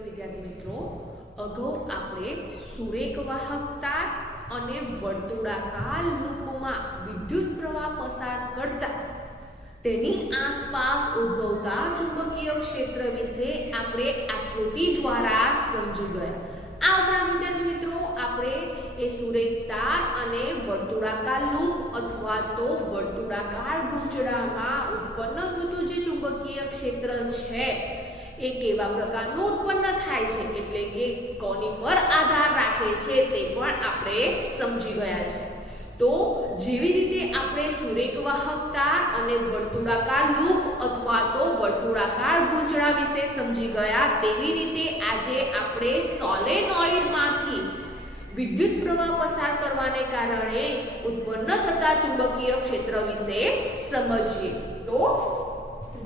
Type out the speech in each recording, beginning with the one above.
નમસ્તે વિદ્યાર્થી મિત્રો, અગાઉ આપણે સુરેખ વાહકતા અને વર્તુળાકાર લૂપમાં વિદ્યુત પ્રવાહ પસાર કરતા તેની આસપાસ ઉદ્ભવતા ચુંબકીય ક્ષેત્ર વિશે આપણે આકૃતિ દ્વારા સમજી ગયા. આ ઉપરાંત વિદ્યાર્થી મિત્રો આપણે એ સુરેખ તાર અને વર્તુળાકાર લૂપ અથવા તો વર્તુળાકાર ગૂંચળામાં ઉત્પન્ન થતું જે ચુંબકીય ક્ષેત્ર છે એ કેવા પ્રકારનું ઉત્પન્ન થાય છે એટલે કે કોની પર આધાર રાખે છે તે પણ આપણે સમજી ગયા છે. તો જેવી રીતે આપણે સુરેખ વાહકતા અને વર્તુળાકાર લૂપ અથવા તો વર્તુળાકાર ગૂંચળા વિશે સમજી ગયા, તેવી રીતે આજે આપણે સોલેનોઇડમાંથી વિદ્યુત પ્રવાહ પસાર કરવાને કારણે ઉત્પન્ન થતા ચુંબકીય ક્ષેત્ર વિશે સમજીએ. તો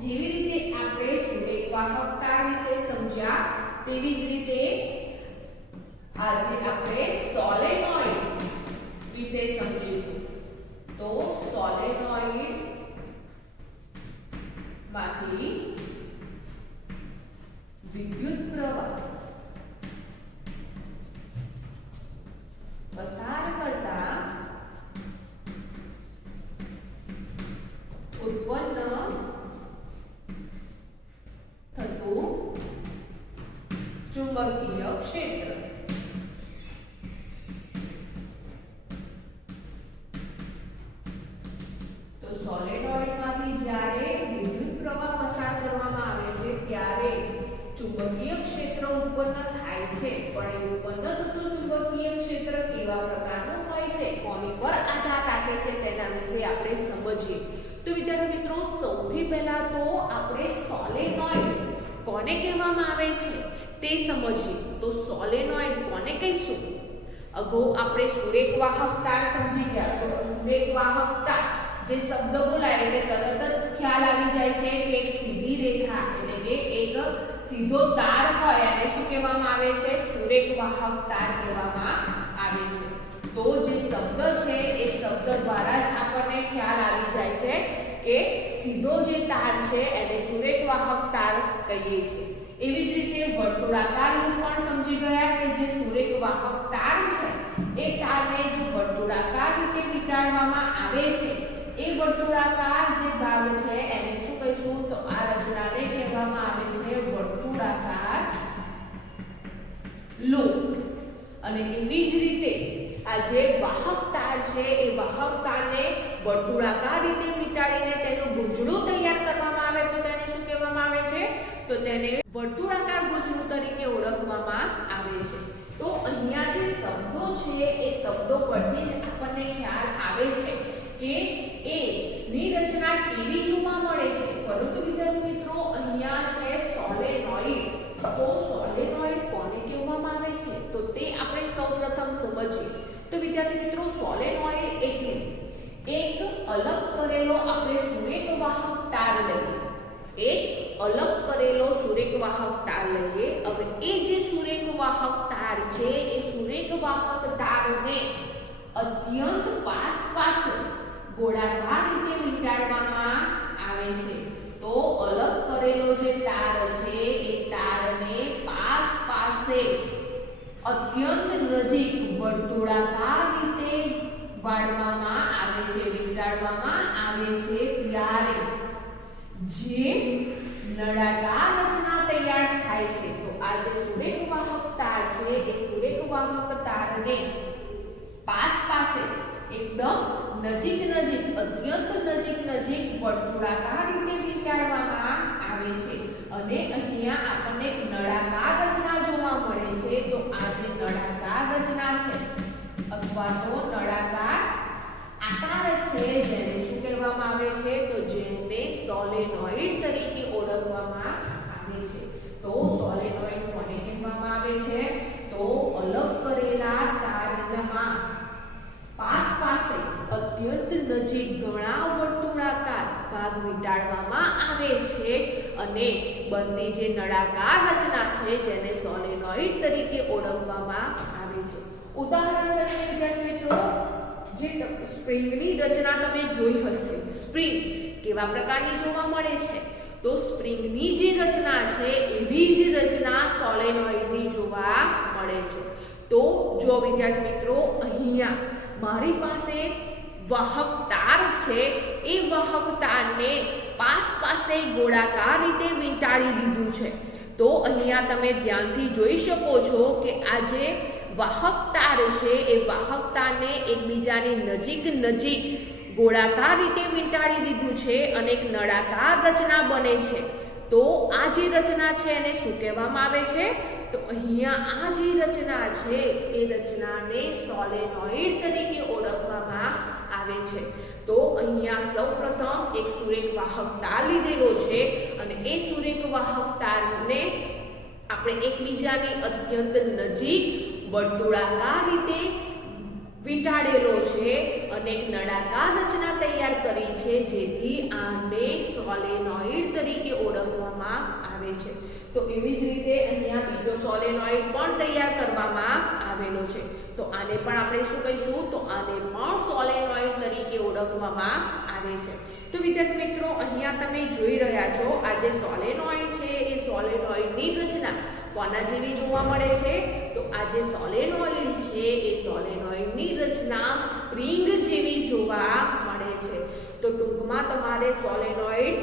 જેવી રીતે આપણે સુરેખ વાહકતા વિશે સમજ્યા તેવી જ રીતે આજે આપણે સોલેનોઇડ વિશે સમજીશું. તો સોલેનોઇડ માંથી વિદ્યુત પ્રવાહ પસાર કરતા ઉત્પન્ન થતું ચુંબકીય ક્ષેત્ર. તો સોલેનોઇડમાંથી જ્યારે વિદ્યુત પ્રવાહ પસાર કરવામાં આવે છે ત્યારે ચુંબકીય ક્ષેત્ર ઉત્પન્ન થાય છે. પણ એ ઉત્પન્ન થતું ચુંબકીય ક્ષેત્ર કેવા પ્રકારનું હોય છે, કોની પર આધાર રાખે છે, તેના વિશે આપણે સમજીએ. તો વિદ્યાર્થી મિત્રો, સૌથી પહેલા તો આપણે સોલેનોઇડ કોને કહેવામાં આવે છે તે સમજીએ. તો સોલેનોઇડ કોને કહીશું? અગાઉ આપણે સુરેખ વાહકતા સમજી ગયા. તો સુરેખ વાહકતા જે શબ્દ બોલાય એટલે તરત જ ખ્યાલ આવી જાય છે કે એક સીધી રેખા એટલે કે એક સીધો તાર હોય અને શું કહેવામાં આવે છે? સુરેખ વાહક તાર કહેવામાં આવે છે. તો જે શબ્દ છે એ શબ્દ દ્વારા જ આપણને ખ્યાલ આવી જાય છે કે સીધો જે તાર છે એને સુરેખ વાહક તાર કહીએ છીએ. એવી જ રીતે વર્તુળાકાર લૂપ પણ સમજી ગયા કે જે સુરેખ વાહક તાર છે એ તારને જો વર્તુળાકાર રીતે વીંટાળવામાં આવે છે, એ વર્તુળાકાર જે ભાગ છે એને શું કહીશું? તો આ રચનાને કહેવામાં આવે છે વર્તુળાકાર લૂપ. અને એવી જ રીતે આ જે વાહક તાર છે એ વાહક તારને વર્તુળાકાર રીતે વીંટાળીને તેનું ગૂંચળું તૈયાર કરવામાં આવે તો તેને શું કહેવામાં આવે છે? તો તેને વર્તુળાકાર ગૂંચળું તરીકે ઓળખવામાં આવે છે. તો અહીંયા જે શબ્દો છે એ શબ્દો પરથી જ આપણને ખ્યાલ આવે છે કે એ ની રચના કેવી જોવા મળે છે. પરંતુ વિદ્યાર્થી મિત્રો, અહીંયા છે સોલેનોઇડ. તો સોલેનોઇડ કોને કહેવામાં આવે છે તો તે આપણે સૌપ્રથમ સમજીએ. તો વિદ્યાર્થી મિત્રો, સોલેનોઇડ એટલે એક અલગ કરેલો આપણે સુરેખ વાહક તાર લઈએ. એક અલગ કરેલો સુરેખ વાહક તાર લઈએ. હવે એ જે સુરેખ વાહક તાર છે એ સુરેખ વાહક તારને અત્યંત પાસ ગોળાકાર રીતે વીંટાળવામાં આવે છે. તો અલગ કરેલો જે તાર છે એ તારને પાસે અત્યંત નજીક વર્તુળાકાર રીતે વાળવામાં આવે છે, વીંટાળવામાં આવે છે ત્યારે જે નળાકાર રચના તૈયાર થાય છે. તો આ જે સુરેખ વાહક તાર છે એ સુરેખ વાહક તારને પાસે એકદમ નજીક અત્યંત નજીક વર્તુળાકાર રીતે વીંટાળવામાં આવે છે. અને અહીંયા આપણને નળાકાર રચના જોવા મળે છે. તો આ જે નળાકાર રચના છે અથવા તો નળાકાર આકાર છે જેને શું કહેવામાં આવે છે? તો જેને સોલેનોઇડ તરીકે ઓળખવામાં આવે છે. તો સોલેનોઇડ કોને કહેવામાં આવે છે? તો અલગ કરેલા તારમાં પાસે અત્યંત નજીક ઘણા વર્તુળાકાર ભાગ વીંટાળવામાં આવે છે અને બનતી જે નળાકાર રચના છે જેને સોલેનોઇડ તરીકે ઓળખવામાં આવે છે. ઉદાહરણ તરીકે વિદ્યાર્થી મિત્રો, જે સ્પ્રિંગની રચના તમે જોઈ હશે. સ્પ્રિંગ કેવા પ્રકારની જોવા મળે છે? તો સ્પ્રિંગની જે રચના છે એવી જ રચના સોલેનોઇડની જોવા મળે છે. તો જો વિદ્યાર્થી મિત્રો અહીંયા મારી પાસે વાહક તાર છે, એ વાહક તારને પાસે ગોળાકાર રીતે વીંટાળી દીધું છે. તો અહીંયા તમે ધ્યાનથી જોઈ શકો છો કે આ જે વાહક તાર છે એ વાહક તારને એકબીજાની નજીક ગોળાકાર રીતે વીંટાળી દીધું છે અને એક નળાકાર રચના બને છે. તો આ જે રચના છે એને શું કહેવામાં આવે છે? તો અહીંયા આ જે રચના છે એ રચનાને સોલેનોઇડ તરીકે ઓળખવામાં આવે છે. તો અહીંયા સૌપ્રથમ એક સુરેખ વાહક તાર લીધેલો છે અને એ સુરેખ વાહક તારને આપણે એકબીજાની અત્યંત નજીક વર્તુળાકાર રીતે વીંટાળેલો છે અને એક નળાકાર રચના તૈયાર કરી છે, જેથી આને સોલેનોઇડ તરીકે ઓળખવામાં આવે છે. તો એવી જ રીતે અહીંયા બીજો સોલેનોઇડ પણ તૈયાર કરવામાં આવેલો છે. તો આને પણ આપણે શું કહીશું? તો આને પણ સોલેનોઇડ તરીકે ઓળખવામાં આવે છે. તો વિદ્યાર્થી મિત્રો અહીંયા તમે જોઈ રહ્યા છો આ જે સોલેનોઇડ છે એ સોલેનોઇડની રચના કોના જેવી જોવા મળે છે? તો આ જે સોલેનોઇડ છે એ સોલેનોઇડની રચના સ્પ્રિંગ જેવી જોવા મળે છે. તો ટૂંકમાં તમારે સોલેનોઇડ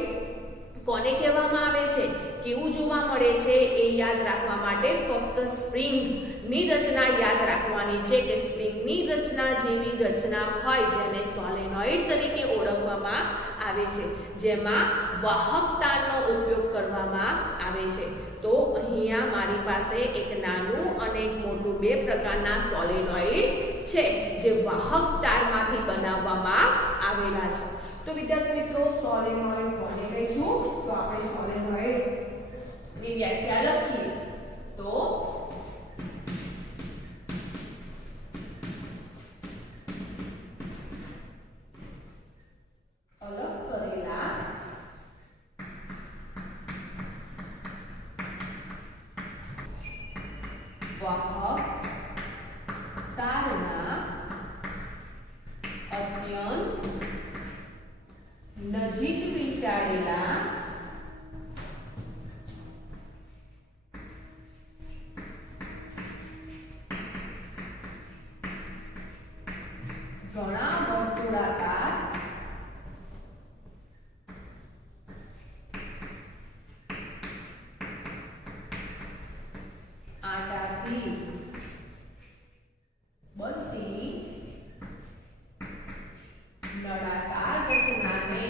કોને કહેવામાં આવે છે, કેવું જોવા મળે છે એ યાદ રાખવા માટે ફક્ત સ્પ્રિંગની રચના યાદ રાખવાની છે કે સ્પ્રિંગની રચના જેવી રચના હોય જેને સોલેનોઇડ તરીકે ઓળખવામાં આવે છે, જેમાં વાહક તારનો ઉપયોગ કરવામાં આવે છે. તો અહીંયા મારી પાસે એક નાનું અને એક મોટું બે પ્રકારના સોલેનોઇડ છે જે વાહક તારમાંથી બનાવવામાં આવેલા છે. તો વિદ્યાર્થી મિત્રો સોલેનોઇડ કોને કહીશું? તો આપણે સોલેનોઇડ ની વ્યાખ્યા લખીએ તો અલગ કરેલા વાહક તારના અત્યંત નજીક વીંટાળેલા ઘણા વર્તુળાકાર આટાથી બનતી નળાકાર રચનાને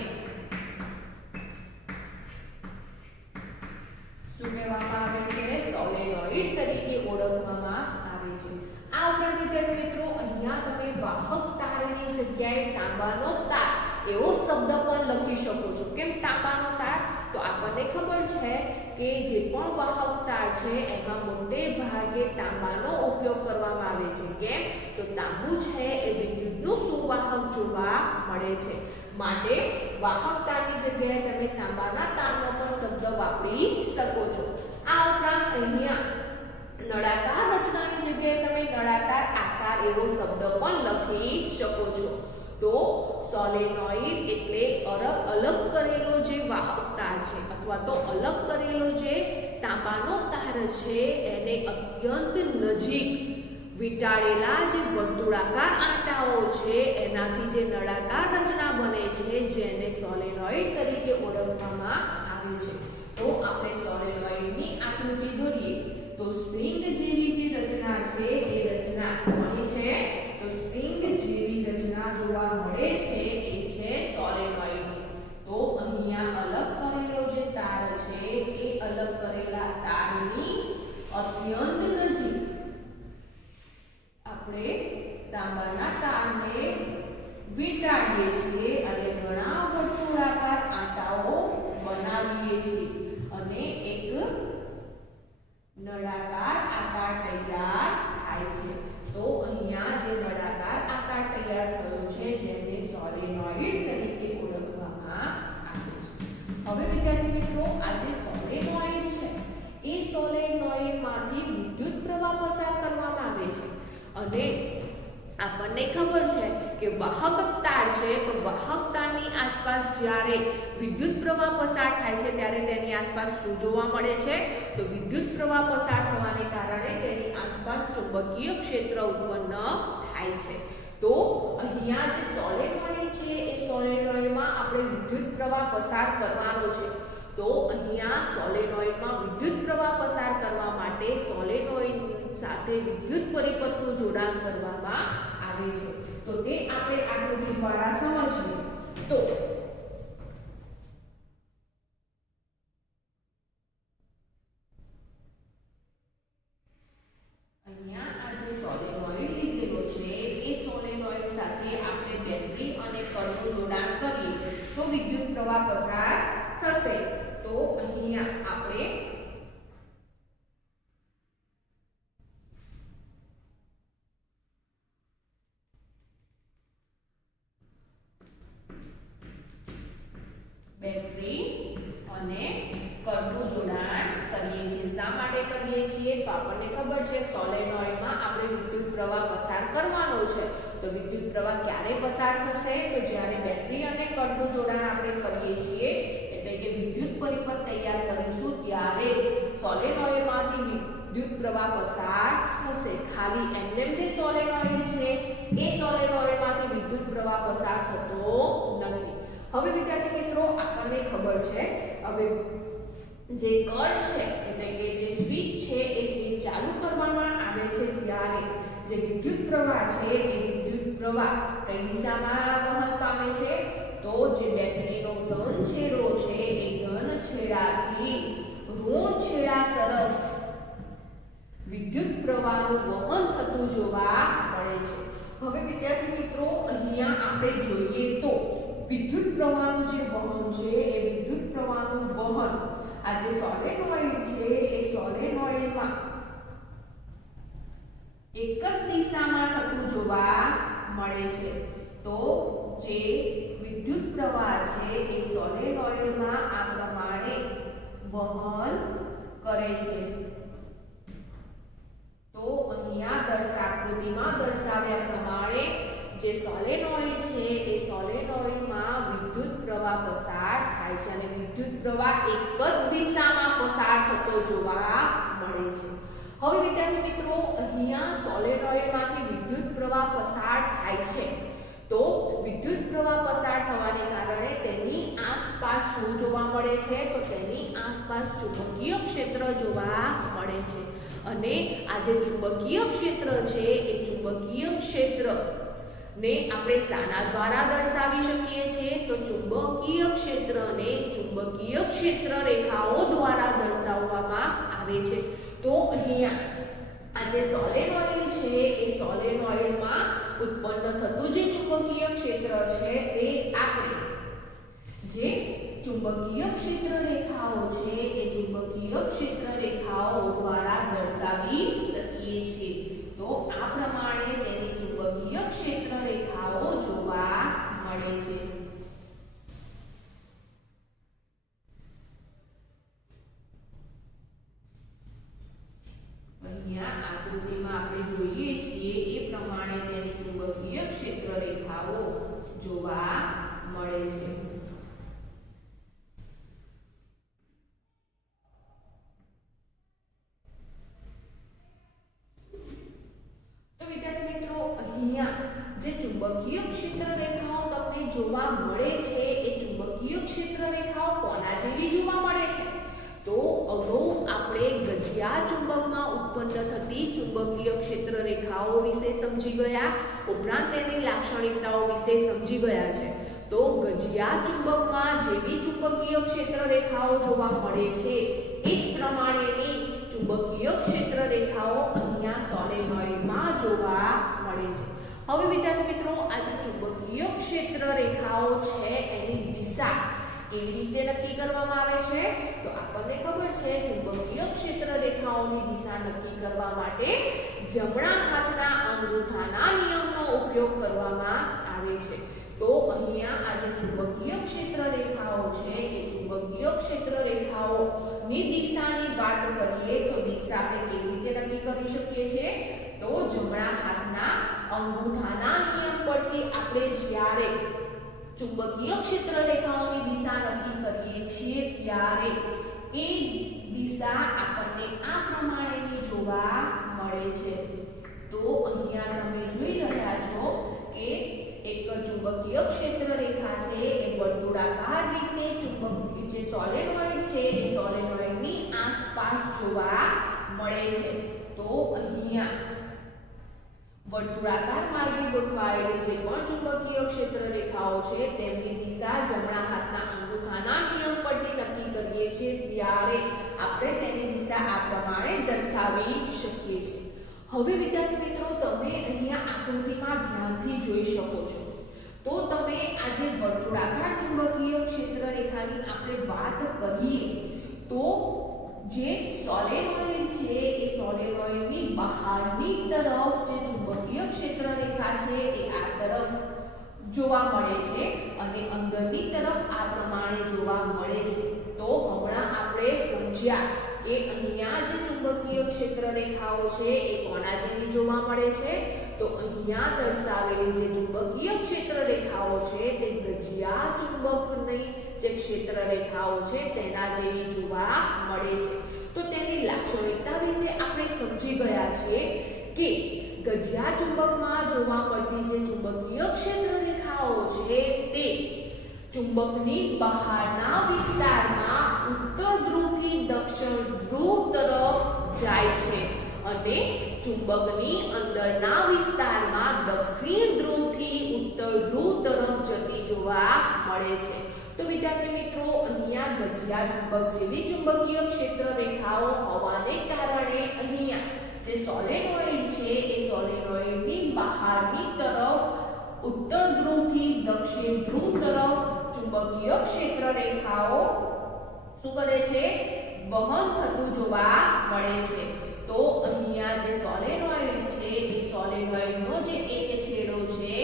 શું કહેવામાં આવે છે? સોલેનોઇડ તરીકે ઓળખવામાં આવે છે. આ ઉપરાંત વિદ્યાર્થી મિત્રો અહીંયા તમે વાહક તારની જગ્યાએ તાંબાનો તાર એવો શબ્દ પણ લખી શકો છો. કેમ તાંબાનો તાર? તો આપણને ખબર છે કે જે પણ વાહક તાર છે એમાં મોટે ભાગે તાંબાનો ઉપયોગ કરવામાં આવે છે. કેમ? તો તાંબુ છે એ વિદ્યુતનું સુવાહક જોવા મળે છે, માટે વાહક તારની જગ્યાએ તમે તાંબાના તારનો પણ શબ્દ વાપરી શકો છો. આ ઉપરાંત અહીંયા નળાકાર રચનાની જગ્યાએ તમે નળાકાર આકાર એવો શબ્દ પણ લખી શકો છો. તો સોલેનોઇડ એટલે અલગ કરેલો જે વાહક તાર છે અથવા તો અલગ કરેલો જે તાંબાનો તાર છે એને અત્યંત નજીક વીંટાળેલા જે વર્તુળાકાર આંટાઓ છે એનાથી જે નળાકાર રચના બને છે જેને સોલેનોઇડ તરીકે ઓળખવામાં આવે છે. તો આપણે સોલેનોઇડની આકૃતિ દોરીએ તો સ્પ્રિંગ જેવી જે રચના છે એ રચના કોની છે? તો સ્પ્રિંગ જેવી રચના જોવા મળે છે એ છે સોલેનોઇડની. તો અહીંયા અલગ કરેલો જે તાર છે એ અલગ કરેલા તારની અત્યંત નજીક આપણે તાંબાના તારને વીંટાળીએ છીએ અને ઘણા વર્તુળાકાર આંટાઓ બનાવીએ છીએ અને એક નળાકાર આકાર તૈયાર થાય છે. તો અહીંયા જે નળાકાર આકાર તૈયાર થયો છે જેને સોલેનોઇડ તરીકે ઓળખવામાં આવે છે. હવે વિદ્યાર્થી મિત્રો આ જે સોલેનોઇડ છે એ સોલેનોઇડમાંથી વિદ્યુત પ્રવાહ પસાર કરવામાં આવે છે અને આપણને ખબર છે કે વાહક તાર છે તો વાહક તારની આસપાસ જ્યારે વિદ્યુત પ્રવાહ પસાર થાય છે ત્યારે તેની આસપાસ શું જોવા મળે છે? તો વિદ્યુત પ્રવાહ પસાર થવાને કારણે તેની આસપાસ ચુંબકીય ક્ષેત્ર ઉત્પન્ન થાય છે. તો અહીંયા જે સોલેનોઇડ છે એ સોલેનોઇડમાં આપણે વિદ્યુત પ્રવાહ પસાર કરવાનો છે. તો અહીંયા સોલેનોઇડમાં વિદ્યુત પ્રવાહ પસાર કરવા માટે સોલેનોઇડ સાથે વિદ્યુત પરિપથનું જોડાણ કરવામાં આવે છે. તો તે આપણે આકૃતિ દ્વારા સમજીએ. તો અહીંયા આ જે સોલેનોઇડ લીધેલો છે એ સોલેનોઇડ સાથે આપણે બેટરી અને કળનું જોડાણ કરીએ તો વિદ્યુત પ્રવાહ પસાર થશે. તો અહીંયા આપણે બેટરી અને કળનું જોડાણ કરીએ છીએ. શા માટે કરીએ છીએ? તો આપણને ખબર છે સોલેનોઇડમાં આપણે વિદ્યુત પ્રવાહ પસાર કરવાનો છે. તો વિદ્યુત પ્રવાહ ક્યારે પસાર થશે? તો જ્યારે બેટરી અને કળનું જોડાણ આપણે કરીએ છીએ એટલે કે વિદ્યુત પરિપથ તૈયાર કરીશું ત્યારે જ સોલેનોઇડમાંથી વિદ્યુત પ્રવાહ પસાર થશે. ખાલી એમને જે સોલેનોઇડ છે એ સોલેનોઇડમાંથી વિદ્યુત પ્રવાહ પસાર થતો નથી. હવે વિદ્યાર્થી મિત્રો આપણને ખબર છે હવે જે કળ છે એટલે કે જે સ્વિચ છે એ સ્વિચ ચાલુ કરવામાં આવે છે ત્યારે જે વિદ્યુત પ્રવાહ છે એ વિદ્યુત પ્રવાહ કઈ દિશામાં વહન પામે છે? તો જે બેટરીનો ધન છેડો છે એ ધન છેડાથી ઋણ છેડા તરફ વિદ્યુત પ્રવાહનું વહન થતું જોવા મળે છે. હવે વિદ્યાર્થી મિત્રો અહીંયા આપણે જોઈએ તો વિદ્યુત પ્રવાહનું જે વહન છે એ વિદ્યુત પ્રવાહનું વહન આ જે સોલેનોઇડ છે એ સોલેનોઇડમાં એક જ દિશામાં થતું જોવા મળે છે. તો જે વિદ્યુત પ્રવાહ છે એ સોલેનોઇડમાં આ પ્રમાણે વહન કરે છે. તો અહીંયા આકૃતિમાં દર્શાવ્યા પ્રમાણે જે સોલેનોઇડ છે એ સોલેનોઇડમાં વિદ્યુત પ્રવાહ પસાર થાય છે અને વિદ્યુત પ્રવાહ એક જ દિશામાં પસાર થતો જોવા મળે છે. હવે વિદ્યાર્થી મિત્રો અહીંયા સોલેનોઇડમાંથી વિદ્યુત પ્રવાહ પસાર થાય છે. તો વિદ્યુત પ્રવાહ પસાર થવાને કારણે તેની આસપાસ શું જોવા મળે છે? તો તેની આસપાસ ચુંબકીય ક્ષેત્ર જોવા મળે છે. અને આ જે ચુંબકીય ક્ષેત્ર છે એ ચુંબકીય ક્ષેત્ર ને આપણે શાના દ્વારા દર્શાવી શકીએ છીએ? તો ચુંબકીય ક્ષેત્રને ચુંબકીય ક્ષેત્ર રેખાઓ દ્વારા દર્શાવવામાં આવે છે. તો અહીંયા આ જે સોલેનોઇડ છે એ સોલેનોઇડમાં ઉત્પન્ન થતું જે ચુંબકીય ક્ષેત્ર છે તે આપણે જે ચુંબકીય ક્ષેત્ર રેખાઓ છે એ ચુંબકીય ક્ષેત્ર રેખાઓ દ્વારા દર્શાવી શકીએ છીએ. તો આ પ્રમાણે તેની ચુંબકીય ક્ષેત્ર રેખાઓ જોવા મળે છે. અહીંયા આકૃતિમાં આપણે જોઈએ છીએ એ પ્રમાણે તેની ચુંબકીય ક્ષેત્ર રેખાઓ જોવા મળે છે. જે ચુંબકીય ક્ષેત્ર રેખાઓ તમને જોવા મળે છે એ ચુંબકીય ક્ષેત્ર રેખાઓ કોના જેવી જોવા મળે છે? તો અગાઉ આપણે ગજિયા ચુંબકમાં ઉત્પન્ન થતી ચુંબકીય ક્ષેત્ર રેખાઓ વિશે સમજી ગયા, ઉપરાંત તેની લાક્ષણિકતાઓ વિશે સમજી ગયા છે. તો ગજિયા ચુંબકમાં જેવી ચુંબકીય ક્ષેત્ર રેખાઓ જોવા મળે છે એ જ પ્રમાણેની ચુંબકીય ક્ષેત્ર રેખાઓ અહીંયા સોલેનોઇડમાં જોવા મળે છે. હવે વિદ્યાર્થી મિત્રો આ જે ચુંબકીય ક્ષેત્ર રેખાઓ છે એની દિશા કેવી રીતે નક્કી કરવામાં આવે છે? તો આપણને ખબર છે ચુંબકીય ક્ષેત્ર રેખાઓની દિશા નક્કી કરવા માટે જમણા હાથના અંગૂઠાના નિયમનો ઉપયોગ કરવામાં આવે છે. તો અહીંયા આ જે ચુંબકીય ક્ષેત્ર રેખાઓ છે એ ચુંબકીય ક્ષેત્ર રેખાઓની દિશાની વાત કરીએ તો દિશા આપણે કેવી રીતે નક્કી કરી શકીએ છીએ? તો જમણા હાથના અંગૂઠાના નિયમ પરથી આપણે જ્યારે ચુંબકીય ક્ષેત્ર રેખાઓની દિશા નક્કી કરીએ છીએ ત્યારે એ દિશા આપણને આ પ્રમાણેની જોવા મળે છે. તો અહીંયા તમે જોઈ રહ્યા છો કે એક ચુંબકીય ક્ષેત્ર રેખા છે એ વર્તુળાકાર રીતે ચુંબક જે સોલેનોઇડ છે એ સોલેનોઇડની આસપાસ જોવા મળે છે. તો અહીંયા વર્તુળાકાર માર્ગે ગોઠવાયેલી જે પણ ચુંબકીય ક્ષેત્ર રેખાઓ છે તેમની દિશા જમણા હાથના અંગૂઠાના નિયમ પરથી નક્કી કરીએ છીએ ત્યારે આપણે તેની દિશા આ પ્રમાણે દર્શાવી શકીએ છીએ. હવે વિદ્યાર્થી મિત્રો તમે અહીંયા આકૃતિમાં ધ્યાનથી જોઈ શકો છો. તો તમે આ જે વર્તુળાકાર ચુંબકીય ક્ષેત્ર રેખાની આપણે વાત કરીએ તો જે સોલેનોઇડ છે એ સોલેનોઇડની બહારની તરફ જે ચુંબકીય ક્ષેત્ર રેખા છે એ આ તરફ જોવા મળે છે અને અંદરની તરફ આ પ્રમાણે જોવા મળે છે. તો હમણાં આપણે સમજ્યા કે અહીંયા જે ચુંબકીય ક્ષેત્ર રેખાઓ છે એ કોના જેવી જોવા મળે છે. તો અહીંયા દર્શાવેલી જે ચુંબકીય ક્ષેત્ર રેખાઓ છે તે ગજિયા ચુંબકની જે ક્ષેત્ર રેખાઓ છે તેના જેવી જોવા મળે છે. તો તેની લાક્ષણિકતા વિશે આપણે સમજી ગયા છીએ કે ગજિયા ચુંબકમાં જોવા મળતી જે ચુંબકીય ક્ષેત્ર રેખાઓ છે તે ચુંબકની બહારના વિસ્તારમાં ઉત્તર ધ્રુવથી દક્ષિણ ધ્રુવ તરફ જાય છે અને ચુંબકની અંદરના વિસ્તારમાં દક્ષિણ ધ્રુવથી ઉત્તર ધ્રુવ તરફ જતી જોવા મળે છે. તો વિદ્યાર્થી મિત્રો અહીંયા ગજિયા ચુંબક જેવી ચુંબકીય ક્ષેત્ર રેખાઓ હોવાને કારણે અહીંયા જે સોલેનોઇડ છે એ સોલેનોઇડની બહારની તરફ ઉત્તર ધ્રુવથી દક્ષિણ ધ્રુવ તરફ ચુંબકીય ક્ષેત્ર રેખાઓ શું કરે છે વહન થતું જોવા મળે છે. તો અહીંયા જે સોલેનોઇડ છે એ સોલેનોઇડનો જે એક છેડો છે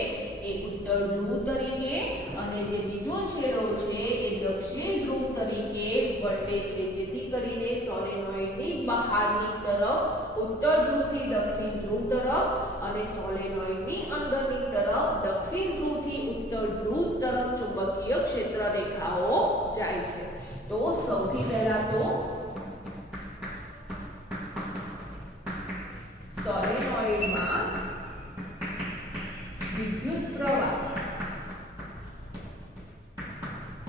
એ ઉત્તર ધ્રુવ તરીકે અને જે બીજો છેડો છે એ દક્ષિણ ધ્રુવ તરીકે વર્તે છે જેથી કરીને સોલેનોઇડની બહારની તરફ ઉત્તર ધ્રુવથી દક્ષિણ ધ્રુવ તરફ અને સોલેનોઇડની અંદરની તરફ દક્ષિણ ધ્રુવથી ઉત્તર ધ્રુવ તરફ ચુંબકીય ક્ષેત્ર રેખાઓ જાય છે. તો સૌથી પહેલા તો સોલેનોઇડમાં વિદ્યુત પ્રવાહ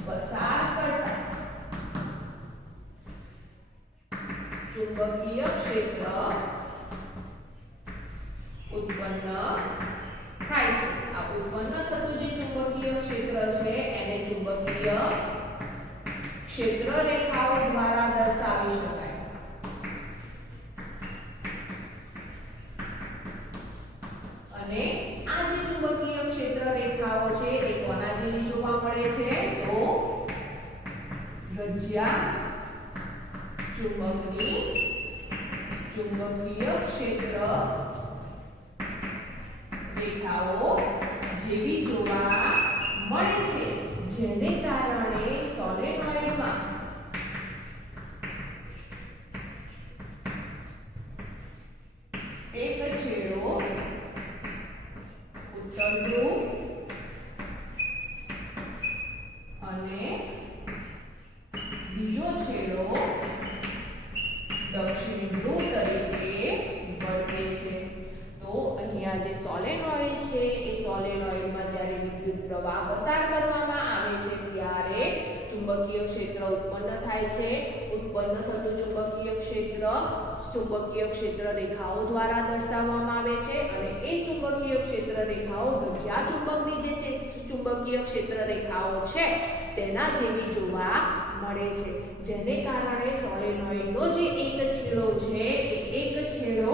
પસાર કરતા ચુંબકીય ક્ષેત્ર ઉત્પન્ન થાય છે. આ ઉત્પન્ન થતું જે ચુંબકીય ક્ષેત્ર છે એને ચુંબકીય ક્ષેત્ર રેખાઓ દ્વારા દર્શાવી શકાય. અને આ જે ચુંબકીય ક્ષેત્ર રેખાઓ છે એ કોના જેવી જોવા મળે છે તો ગજિયા ચુંબકની ચુંબકીય ક્ષેત્ર રેખાઓ જેવી જોવા મળે છે જેને કારણે સોલેનોઇડમાં એક છેડો ઉત્તર ધ્રુવ અને બીજો છેડો દક્ષિણ ધ્રુવ તરીકે વર્તે છે. તો અહીંયા જે સોલેનોઇડ છે એ સોલેનોઇડમાં જ્યારે વિદ્યુત પ્રવાહ પસાર કરવામાં આવે છે ત્યારે ચુંબકીય ક્ષેત્ર ઉત્પન્ન થાય છે. ઉત્પન્ન થતું ચુંબકીય ક્ષેત્ર રેખાઓ દ્વારા દર્શાવવામાં આવે છે અને એ ચુંબકીય ક્ષેત્ર રેખાઓ ગજિયા ચુંબકની જે ચુંબકીય ક્ષેત્ર રેખાઓ છે તેના જેવી જોવા મળે છે જેને કારણે સોલેનોઇડનો જે એક છેડો છે એ એક છેડો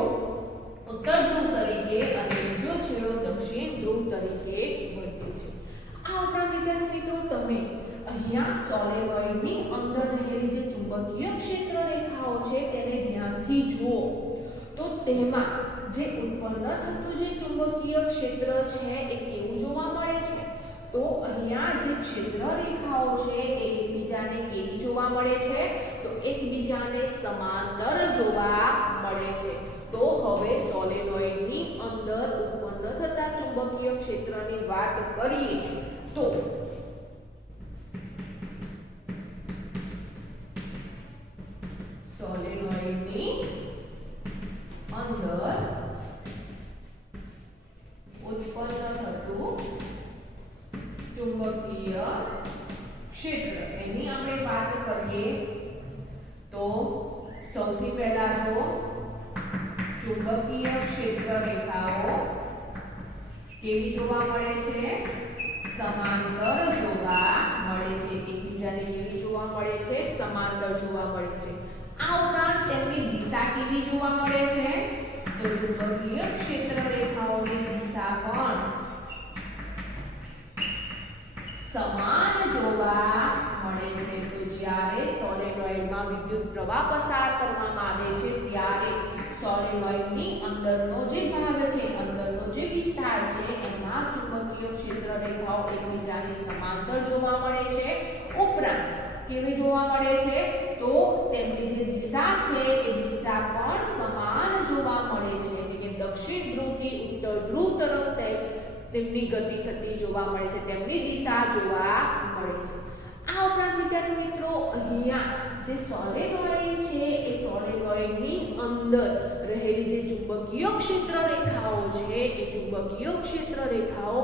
ઉત્તર ધ્રુવ તરીકે અને બીજો છેડો દક્ષિણ ધ્રુવ તરીકે વર્તે છે. આ આપણા વિદ્યાર્થી મિત્રો તમે અહીંયા સોલેનોઇડની અંદર રહેલી જે ચુંબકીય ક્ષેત્ર રેખાઓ છે તેને ધ્યાનથી જુઓ તો તેમાં જે ઉત્પન્ન થતું જે ચુંબકીય ક્ષેત્ર છે એ કેવું જોવા મળે છે. તો અહીંયા જે ક્ષેત્ર રેખાઓ છે એ એકબીજાને કેવી જોવા મળે છે તો એકબીજાને સમાંતર જોવા મળે છે. તો હવે સોલેનોઇડની અંદર ઉત્પન્ન થતા ચુંબકીય ક્ષેત્રની વાત કરીએ તો સોલેનોઇડની અંદર ઉત્પન્ન થતું ચુંબકીય ક્ષેત્ર એની આપણે વાત કરીએ તો સૌથી પહેલા તો ચુંબકીય ક્ષેત્ર રેખાઓ કેવી જોવા મળે છે? સમાંતર જોવા મળે છે. એકબીજાને કેવી જોવા મળે છે? સમાંતર જોવા મળે છે. આ ઉપરાંત તેમની દિશા કેવી જોવા મળે છે? તો ચુંબકીય ક્ષેત્ર રેખાઓની દિશા પણ સમાન જોવા મળે છે. તો જ્યારે સોલેનોઇડમાં વિદ્યુત પ્રવાહ પસાર કરવામાં આવે છે ત્યારે સોલેનોઇડની અંદરનો જે ભાગ છે, અંદરનો જે વિસ્તાર છે એમાં ચુંબકીય ક્ષેત્ર રેખાઓ એકબીજાની સમાંતર જોવા મળે છે. ઉપરાંત કેવી જોવા મળે છે? તો તેમની જે દિશા છે એ દિશા પણ સમાન જોવા મળે છે. એટલે કે દક્ષિણ ધ્રુવથી ઉત્તર ધ્રુવ તરફ તેમની ગતિ થતી જોવા મળે છે, તેમની દિશા જોવા મળે છે. આ ઉપરાંત વિદ્યાર્થી મિત્રો અહીંયા જે સોલેનોઇડ છે એ સોલેનોઇડની અંદર રહેલી જે ચુંબકીય ક્ષેત્ર રેખાઓ છે એ ચુંબકીય ક્ષેત્ર રેખાઓ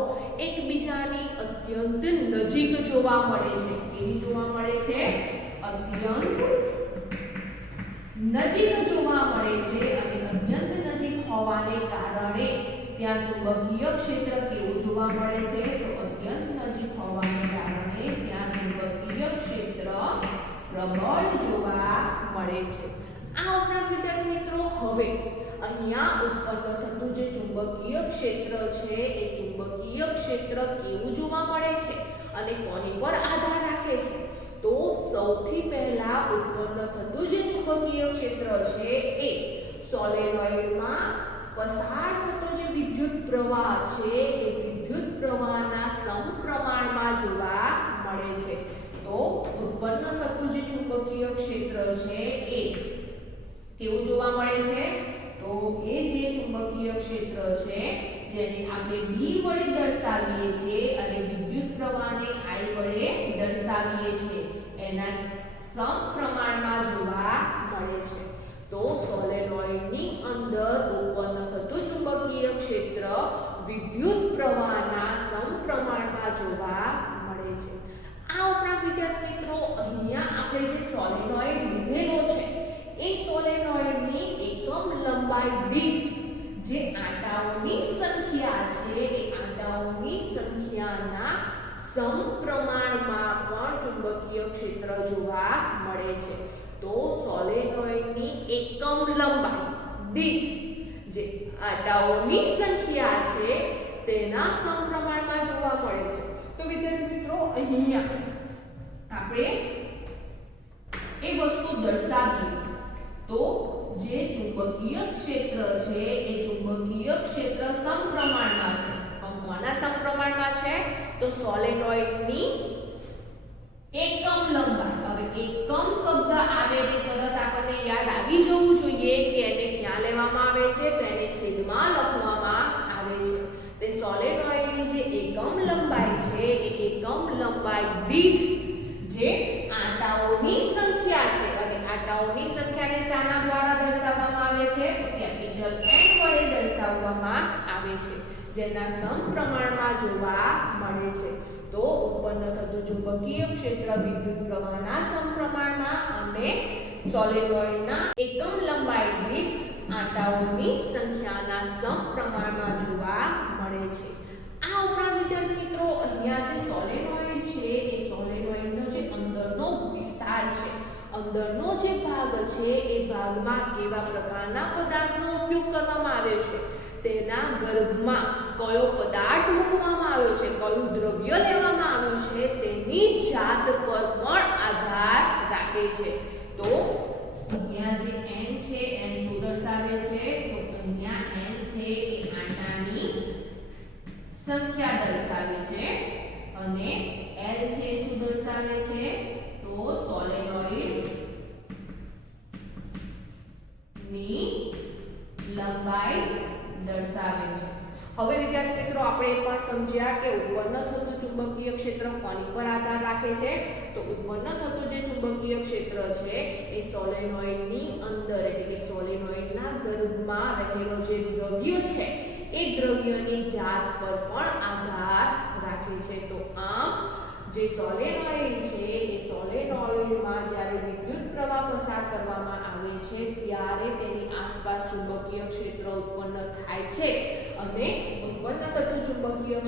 એકબીજાની અત્યંત નજીક જોવા મળે છે. કેવી જોવા મળે છે? અત્યંત નજીક જોવા મળે છે. અને અત્યંત નજીક હોવાને કારણે ત્યાં ચુંબકીય ક્ષેત્ર કેવું જોવા મળે છે? તો અત્યંત નજીક હોવાને કારણે ત્યાં ચુંબકીય ક્ષેત્ર પ્રબળ જોવા મળે છે. આ ઉપરાંત વિદ્યાર્થી મિત્રો હવે અહીંયા ઉત્પન્ન થતું જે ચુંબકીય ક્ષેત્ર છે એ ચુંબકીય ક્ષેત્ર કેવું જોવા મળે છે અને કોની પર આધાર રાખે છે? તો સૌથી પહેલા ઉત્પન્ન થતું જે ચુંબકીય ક્ષેત્ર છે એ સોલેનોઇડમાં પસાર થતો જે વિદ્યુત પ્રવાહ છે એ વિદ્યુત પ્રવાહના સમપ્રમાણમાં જોવા મળે છે. તો ઉત્પન્ન થતું જે ચુંબકીય ક્ષેત્ર છે એ કેવું જોવા મળે છે? તો એ જે ચુંબકીય ક્ષેત્ર છે જેને આપણે B વડે દર્શાવીએ છીએ અને વિદ્યુત પ્રવાહને I વડે દર્શાવીએ છીએ એના સમપ્રમાણમાં જોવા મળે છે. તો સોલેનોઇડની અંદર ઉત્પન્ન થતું ચુંબકીય ક્ષેત્ર વિદ્યુત પ્રવાહના સમપ્રમાણમાં જોવા મળે છે. આ ઉપરાંત વિદ્યાર્થી મિત્રો અહીંયા આપણે જે સોલેનોઇડ લીધેલો છે એ સોલેનોઇડની એકમ લંબાઈ દીઠ જે આંટાઓની સંખ્યા છે એ આંટાઓની સંખ્યાના સમપ્રમાણમાં પણ ચુંબકીય ક્ષેત્ર જોવા મળે છે. તો સોલેનોઇડની એકમ લંબાઈ દીઠ જે આંટાઓની સંખ્યા છે તેના સમપ્રમાણમાં જોવા મળે છે. તો વિદ્યાર્થી મિત્રો અહીંયા આપણે એ વસ્તુ દર્શાવીએ તો જે ચુંબકીય ક્ષેત્ર છે એ ચુંબકીય ક્ષેત્ર સમપ્રમાણમાં છે. કોના સમપ્રમાણમાં છે? તો સોલેનોઇડની એકમ લંબાઈ. હવે એકમ શબ્દ આવે એટલે તરત આપણને યાદ આવી જવું જોઈએ કે એને ક્યાં લેવામાં આવે છે? તો એને છેદમાં લખવામાં આવે છે. તે સોલેનોઇડની જે એકમ લંબાઈ છે એ એકમ લંબાઈ દીઠ જે આંટાઓની સંખ્યા છે અને આંટાઓની સંખ્યાને શાના દ્વારા દર્શાવવામાં આવે છે? કેપિટલ N વડે દર્શાવવામાં આવે છે જેના સમપ્રમાણમાં જોવા મળે છે. તો ઉત્પન્ન થતું ચુંબકીય ક્ષેત્ર વિદ્યુત પ્રવાહના સમપ્રમાણમાં અને સોલેનોઇડના એકમ લંબાઈ દીઠ આંટાઓની સંખ્યાના સમપ્રમાણમાં જોવા મળે છે. આ ઉપરાંત વિદ્યાર્થી મિત્રો અહીંયા જે સોલેનોઇડ છે એ સોલેનોઇડનો જે અંદરનો વિસ્તાર છે, અંદરનો જે ભાગ છે એ ભાગમાં કેવા પ્રકારના પદાર્થનો ઉપયોગ કરવામાં આવ્યો છે? તેના ગર્ભમાં કયો પદાર્થ મૂકવામાં આવ્યો છે, કયું દ્રવ્ય લેવામાં આવ્યું છે તેની જાત પર પણ આધાર રાખે છે. તો અહીંયા જે n છે n શું દર્શાવે છે? તો અહીંયા n છે એ આંટાની સંખ્યા દર્શાવે છે અને l છે શું દર્શાવે છે? તો સોલેનોઇડ ની આપણે પણ સમજ્યા કે ઉત્પન્ન થતું ચુંબકીય ક્ષેત્ર કોની પર આધાર રાખે છે? તો ઉત્પન્ન થતું જે ચુંબકીય ક્ષેત્ર છે એ સોલેનોઇડની અંદર એટલે કે સોલેનોઇડના ગર્ભમાં રહેલો જે દ્રવ્ય છે એ દ્રવ્યની જાત પર પણ આધાર રાખે છે। તો આમ જે સોલેનોઇડ છે એ સોલેનોઇડમાં જ્યારે વિદ્યુત પ્રવાહ પસાર કરવામાં આવે છે ત્યારે તેની આસપાસ ચુંબકીય ક્ષેત્ર ઉત્પન્ન થાય છે અને ઉત્પન્ન થતું ચુંબકીય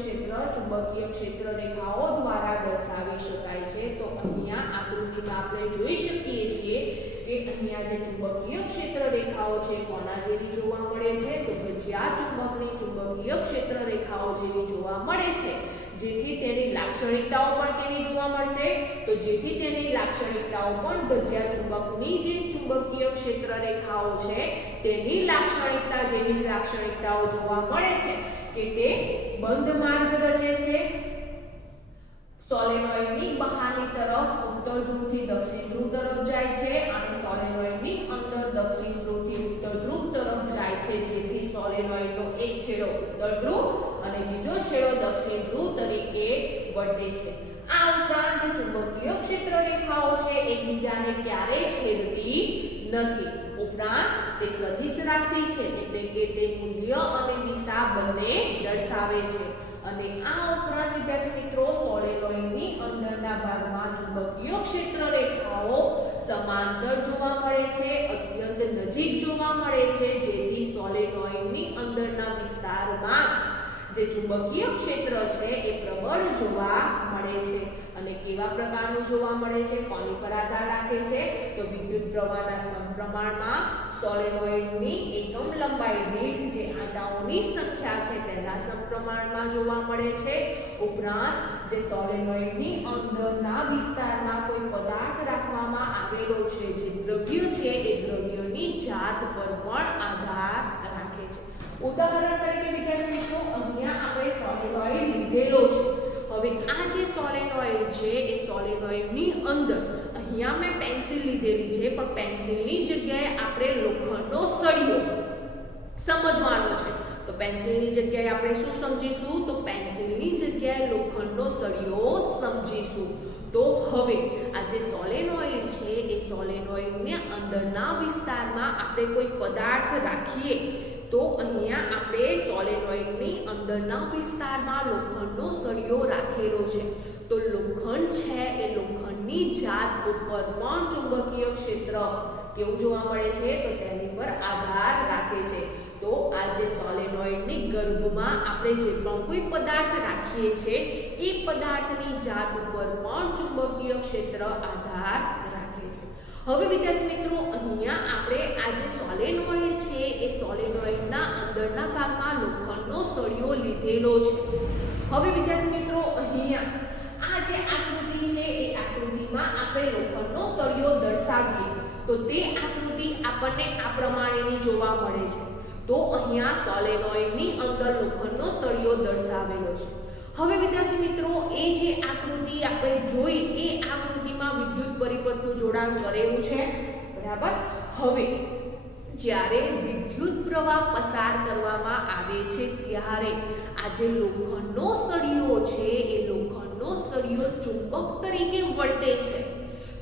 ક્ષેત્ર રેખાઓ દ્વારા દર્શાવી શકાય છે। તો અહીંયા આકૃતિમાં આપણે જોઈ શકીએ છીએ કે અહીંયા જે ચુંબકીય ક્ષેત્ર રેખાઓ છે કોના જેવી જોવા મળે છે? તો ભજીયા ચુંબકની ચુંબકીય ક્ષેત્ર રેખાઓ જેવી જોવા મળે છે। જેથી તેની લાક્ષણિકતાઓ પણ કેવી જોવા મળશે? તો જેથી તેની લાક્ષણિકતાઓ પણ ભજીયા ચુંબકની જે ચુંબકીય ક્ષેત્ર રેખાઓ છે તેની લાક્ષણિકતા જેવી જ લાક્ષણિકતાઓ જોવા મળે છે કે તે બંધ માર્ગ રચે છે। સોલેનોઇડની બહારની તરફ ઉત્તર ધ્રુવથી દક્ષિણ ધ્રુવ તરફ જાય છે અને સોલેનોઇડની અંદર દક્ષિણ ધ્રુવથી ઉત્તર ધ્રુવ તરફ જાય છે જેથી સોલેનોઇડનો એક છેડો ઉત્તર ધ્રુવ અને બીજો છેડો દક્ષિણ ધ્રુવ તરીકે વર્તે છે। આ ઉપરાંત જે ચુંબકીય ક્ષેત્ર રેખાઓ છે એકબીજાને ક્યારેય છેદતી નથી। ઉપરાંત તે સદિશ રાશિ છે એટલે કે તે મૂલ્ય અને દિશા બંને દર્શાવે છે અને આ ઉપરાંત વિદ્યાર્થી મિત્રો સોલેનોઇડની અંદરના ભાગમાં ચુંબકીય ક્ષેત્ર રેખાઓ સમાંતર જોવા મળે છે, અત્યંત નજીક જોવા મળે છે જેથી સોલેનોઇડની અંદરના વિસ્તારમાં જે ચુંબકીય ક્ષેત્ર છે એ પ્રબળ જોવા મળે છે અને કેવા પ્રકારનું જોવા મળે છે? કોની પર આધાર રાખે છે? તો વિદ્યુત પ્રવાહના સમપ્રમાણમાં સોલેનોઇડની એકમ લંબાઈ દીઠ જે આંટાઓની સંખ્યા છે તેના સમપ્રમાણમાં જોવા મળે છે। ઉપરાંત જે સોલેનોઇડની અંદરના વિસ્તારમાં કોઈ પદાર્થ રાખવામાં આવેલો છે જે દ્રવ્ય છે એ દ્રવ્યની જાત પર પણ આધાર રાખે છે। ઉદાહરણ તરીકે વિદ્યાર્થી મિત્રો અહીંયા આપણે સોલેનોઇડ લીધેલો છે। હવે આ જે સોલેનોઇડ છે એ સોલેનોઇડની અંદર અહીંયા મેં પેન્સિલ લીધેલી છે પણ પેન્સિલની જગ્યાએ આપણે લોખંડનો સળિયો સમજવાનો છે। તો પેન્સિલની જગ્યાએ આપણે શું સમજીશું? તો પેન્સિલની જગ્યાએ લોખંડનો સળિયો સમજીશું। તો હવે આ જે સોલેનોઇડ છે એ સોલેનોઇડની અંદરના વિસ્તારમાં આપણે કોઈ પદાર્થ રાખીએ તો અહીંયા આપણે સોલેનોઇડની અંદરના વિસ્તારમાં લોખંડનો સળિયો રાખેલો છે। તો લોખંડ છે એ લોખંડની જાત ઉપર પણ ચુંબકીય ક્ષેત્ર કેવું જોવા મળે છે? તો તેની પર આધાર રાખે છે। તો આ જે સોલેનોઇડની ગર્ભમાં આપણે જે પણ કોઈ પદાર્થ રાખીએ છીએ એ પદાર્થની જાત ઉપર પણ ચુંબકીય ક્ષેત્ર આધાર રાખે છે। હવે વિદ્યાર્થી મિત્રો અહીંયા આપણે આ જે સોલેનોઇડ છે એ સોલેનોઇડના અંદરના ભાગમાં લોખંડનો સળિયો લીધેલો છે। હવે વિદ્યાર્થી મિત્રો અહીંયા આ જે આકૃતિ છે એ આકૃતિમાં આપણે લોખંડનો સળિયો દર્શાવીએ તો તે આકૃતિ આપણને આ પ્રમાણેની જોવા મળે છે। તો અહીંયા સોલેનોઇડની અંદર લોખંડનો સળિયો દર્શાવેલો છે। હવે વિદ્યાર્થી મિત્રો એ જે આકૃતિ આપણે જોઈ એ આકૃતિમાં વિદ્યુત પરિપથનું જોડાણ કરેલું છે બરાબર। હવે જ્યારે વિદ્યુત પ્રવાહ પસાર કરવામાં આવે છે ત્યારે આ જે લોખંડનો સળિયો છે એ લોખંડનો સળિયો ચુંબક તરીકે વર્તે છે।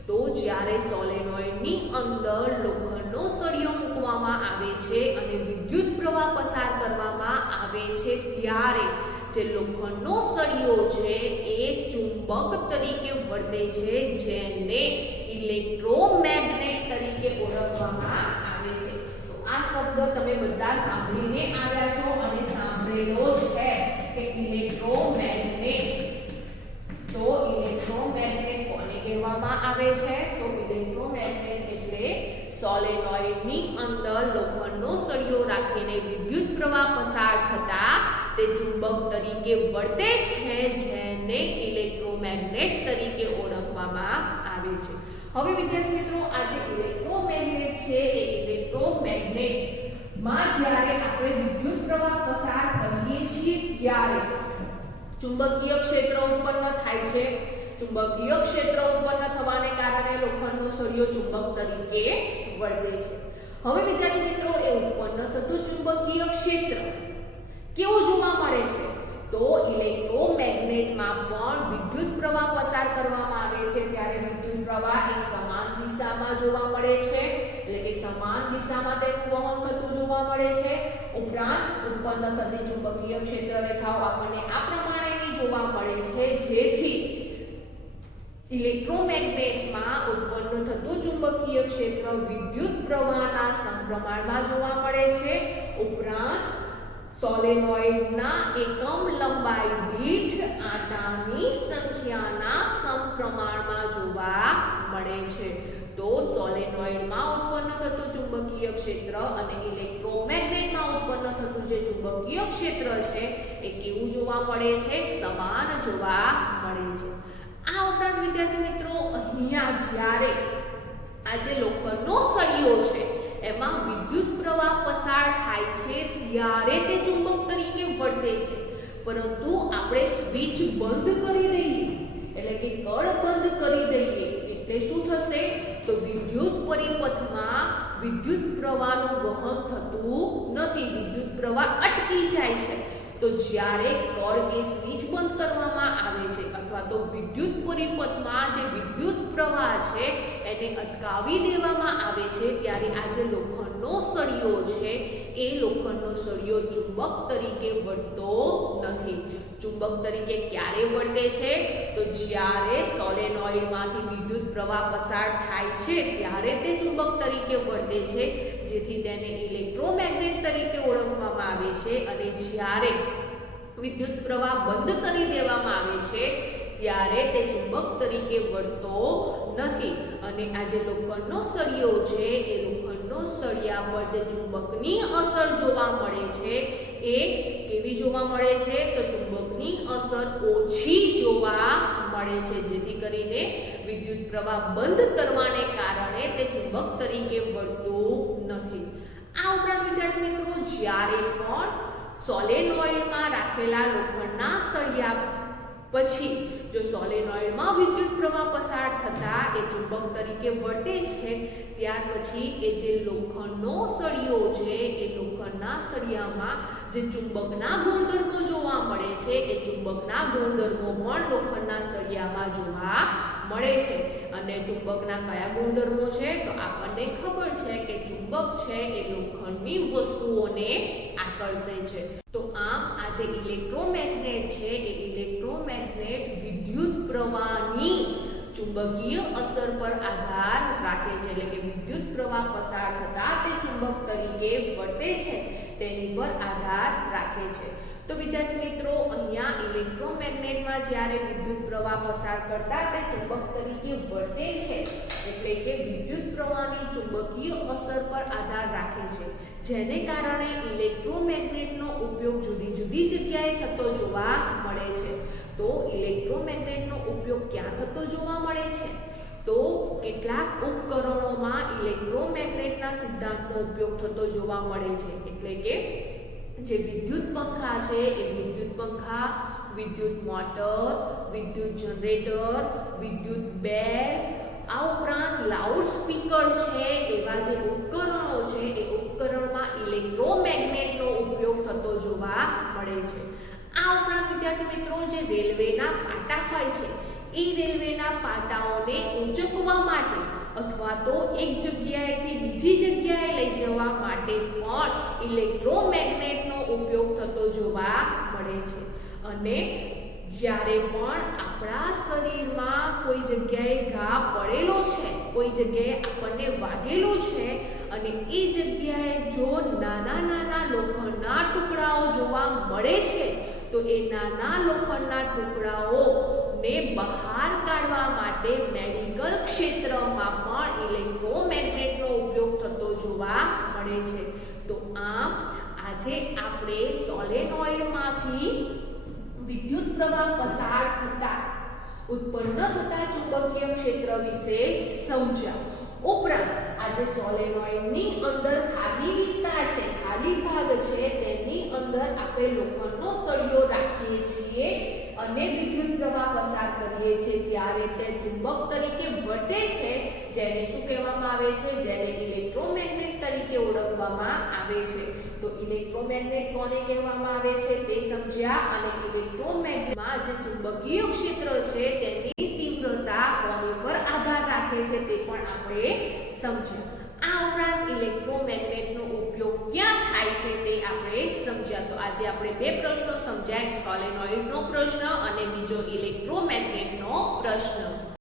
તો જ્યારે સોલેનોઇડની અંદર લોખંડનો સળિયો મૂકવામાં આવે છે અને વિદ્યુત પ્રવાહ પસાર કરવામાં આવે છે ત્યારે જે લોખંડનો સળિયો છે એ ચુંબક તરીકે વર્તે છે જેને ઇલેક્ટ્રોમેગ્નેટ તરીકે ઓળખવામાં આવે છે। તો આ શબ્દ તમે બધા સાંભળીને આવ્યા છો અને સાંભળેલો છે કે ઇલેક્ટ્રોમેગ્નેટ। તો ઇલેક્ટ્રોમેગ્નેટ કોને કહેવામાં આવે છે? તો ઇલેક્ટ્રોમેગ્નેટ એટલે સોલેનોઇડની અંદર લોખંડનો સળિયો રાખીને વિદ્યુત પ્રવાહ પસાર થતા તે ચુંબક તરીકે વર્તે છે જેને ઇલેક્ટ્રોમેગ્નેટ તરીકે ઓળખવામાં આવે છે। હવે વિદ્યાર્થી મિત્રો આ જે ઇલેક્ટ્રોમેગ્નેટ છે એ ઇલેક્ટ્રોમેગ્નેટમાં જ્યારે આપણે વિદ્યુત પ્રવાહ પસાર કરીએ છીએ ત્યારે ચુંબકીય ક્ષેત્ર ઉત્પન્ન થાય છે। ચુંબકીય ક્ષેત્ર ઉત્પન્ન થવાને કારણે લોખંડનો સળિયો ચુંબક તરીકે વર્તે છે। હવે વિદ્યાર્થી મિત્રો એ ઉત્પન્ન થતું ચુંબકીય ક્ષેત્ર કેવું જોવા મળે છે? તો ઇલેક્ટ્રોમેગ્નેટમાં પણ વિદ્યુત પ્રવાહ પસાર કરવામાં આવે છે ત્યારે વિદ્યુત પ્રવાહ એક સમાન દિશામાં જોવા મળે છે, એટલે કે સમાન દિશામાં તેનું વહન થતું જોવા મળે છે. ઉપરાંત ઉત્પન્ન થતી ચુંબકીય ક્ષેત્ર રેખાઓ આપણને આ પ્રમાણેની જોવા મળે છે, જેથી ઇલેક્ટ્રોમેગ્નેટમાં ઉત્પન્ન થતું ચુંબકીય ક્ષેત્ર વિદ્યુત પ્રવાહના સમપ્રમાણમાં જોવા મળે છે. ઉપરાંત સોલેનોઇડના એકમ લંબાઈ દીઠ આંટાની સંખ્યાના સમપ્રમાણમાં જોવા મળે છે. તો સોલેનોઇડમાં ઉત્પન્ન થતું ચુંબકીય ક્ષેત્ર અને ઇલેક્ટ્રોમેગ્નેટમાં ઉત્પન્ન થતું જે ચુંબકીય ક્ષેત્ર છે એ કેવું જોવા મળે છે? સમાન જોવા મળે છે. આ ઉપરાંત વિદ્યાર્થી મિત્રો અહીંયા જ્યારે આ જે લોખંડનો સળિયો છે એમાં વિદ્યુત પ્રવાહ પસાર થાય છે ત્યારે તે ચુંબક તરીકે વર્તે છે, પરંતુ આપણે સ્વિચ બંધ કરી દઈએ એટલે કે કળ બંધ કરી દઈએ એટલે શું થશે? તો વિદ્યુત પરિપથમાં વિદ્યુત પ્રવાહનું વહન થતું નથી, વિદ્યુત પ્રવાહ અટકી જાય છે. તો જ્યારે કળ કે સ્વિચ બંધ કરવામાં આવે છે અથવા તો વિદ્યુત પરિપથમાં જે વિદ્યુત પ્રવાહ છે એને અટકાવી દેવામાં આવે છે ત્યારે આ જે લોખંડનો સળિયો છે એ લોખંડનો સળિયો ચુંબક તરીકે વર્તતો નથી. ચુંબક તરીકે ક્યારે વર્તે છે? તો જ્યારે સોલેનોઇડમાંથી વિદ્યુત પ્રવાહ પસાર થાય છે ત્યારે તે ચુંબક તરીકે વર્તે છે, જેથી તેને ઇલેક્ટ્રોમેગ્નેટ તરીકે ઓળખવામાં આવે છે. અને જ્યારે વિદ્યુત પ્રવાહ બંધ કરી દેવામાં આવે છે ત્યારે તે ચુંબક તરીકે વર્તતો નથી. અને આ જે લોખંડનો સળિયો છે એ લોખંડનો સળિયા પર જે ચુંબકની અસર જોવા મળે છે એ કેવી જોવા મળે છે? તો ચુંબકની અસર ઓછી જોવા મળે છે, જેથી કરીને વિદ્યુત પ્રવાહ બંધ કરવાને કારણે તે ચુંબક તરીકે વર્તતું નથી. આ ઉપરાંત વિદ્યાર્થી મિત્રો જ્યારે પણ સોલેનોઇડમાં રાખેલા લોખંડના સળિયા પછી જો સોલેનોઇડમાં વિદ્યુત પ્રવાહ પસાર થતા એ ચુંબક તરીકે વર્તે છે, ત્યાર પછી એ જે લોખંડનો સળિયો છે એ લોખંડના સળિયામાં જે ચુંબકના ગુણધર્મો જોવા મળે છે એ ચુંબકના ગુણધર્મો પણ લોખંડના સળિયામાં જોવા મળે છે. અને ચુંબકના કયા ગુણધર્મો છે? તો આપણને ખબર છે કે ચુંબક છે એ લોખંડની વસ્તુઓને આકર્ષે છે. તો આમ આ જે ઇલેક્ટ્રોમેગ્નેટ છે એ ઇલેક્ટ્રોમેગ્નેટ વિદ્યુત પ્રવાહની ચુંબકીય અસર પર આધાર રાખે છે, એટલે કે વિદ્યુત પ્રવાહ પસાર થતા તે ચુંબક તરીકે વર્તે છે તેની પર આધાર રાખે છે. તો વિદ્યાર્થી મિત્રો અહીંયા ઇલેક્ટ્રોમેગ્નેટમાં જ્યારે વિદ્યુત પ્રવાહ પસાર કરતા તે ચુંબક તરીકે વર્તે છે એટલે કે વિદ્યુત પ્રવાહની ચુંબકીય અસર પર આધાર રાખે છે, જેને કારણે ઇલેક્ટ્રોમેગ્નેટનો ઉપયોગ જુદી જુદી જગ્યાએ થતો જોવા મળે છે. તો ઇલેક્ટ્રોમેગ્નેટનો ઉપયોગ ક્યાં થતો જોવા મળે છે? તો કેટલાક ઉપકરણોમાં ઇલેક્ટ્રોમેગ્નેટના સિદ્ધાંતનો ઉપયોગ થતો જોવા મળે છે, એટલે કે જે વિદ્યુત પંખા છે એ વિદ્યુત પંખા, વિદ્યુત મોટર, વિદ્યુત જનરેટર, વિદ્યુત બેલ, આ ઉપરાંત લાઉડ સ્પીકર છે એવા જે ઉપકરણો છે એ ઉપકરણમાં ઇલેક્ટ્રોમેગ્નેટનો ઉપયોગ થતો જોવા મળે છે. આ ઉપરાંત વિદ્યાર્થી મિત્રો જે રેલવેના પાટા હોય છે એ રેલવેના પાટાઓને ઊંચકવા માટે અથવા તો એક જગ્યાએથી બીજી જગ્યાએ લઈ જવા માટે પણ ઇલેક્ટ્રોમેગ્નેટનો ઉપયોગ થતો જોવા મળે છે. અને જ્યારે પણ આપણા શરીરમાં કોઈ જગ્યાએ ઘા પડેલો છે, કોઈ જગ્યાએ આપણને વાગેલો છે અને એ જગ્યાએ જો નાના નાના લોખંડના ટુકડાઓ જોવા મળે છે તો એ નાના લોખંડના ટુકડાઓને બહાર કાઢવા માટે મેડિકલ ક્ષેત્રમાં પણ ઇલેક્ટ્રોમેગ્નેટનો ઉપયોગ થતો જોવા મળે છે. તો આમ આજે આપણે સોલેનોઇડમાંથી વિદ્યુત પ્રવાહ પસાર થતા ઉત્પન્ન થતા ચુંબકીય ક્ષેત્ર વિશે સમજ્યા. ઉપરાંત આ જે સોલેનોઇડની અંદર ખાલી વિસ્તાર છે, ખાલી ભાગ છે, તેની અંદર આપણે લોખંડનો સળિયો રાખીએ છીએ અને વિદ્યુત પ્રવાહ પસાર કરીએ છીએ ત્યારે તે ચુંબક તરીકે વર્તે છે, જેને શું કહેવામાં આવે છે? જેને ઇલેક્ટ્રોમેગ્નેટ તરીકે ઓળખવામાં આવે છે. તો ઇલેક્ટ્રોમેગ્નેટ કોને કહેવામાં આવે છે તે સમજ્યા, અને ઇલેક્ટ્રોમેગ્નેટમાં જે ચુંબકીય ક્ષેત્ર છે તેની તીવ્રતા કોની પર આધાર રાખે છે તે પણ આપણે સમજ્યા. આ ઉપરાંત ઇલેક્ટ્રોમેગ્નેટનો ઉપયોગ ક્યાં થાય છે તે આપણે સમજ્યા. તો આજે આપણે બે પ્રશ્નો સમજ્યા, સોલેનોઇડનો પ્રશ્ન અને બીજો ઇલેક્ટ્રોમેગ્નેટનો પ્રશ્ન.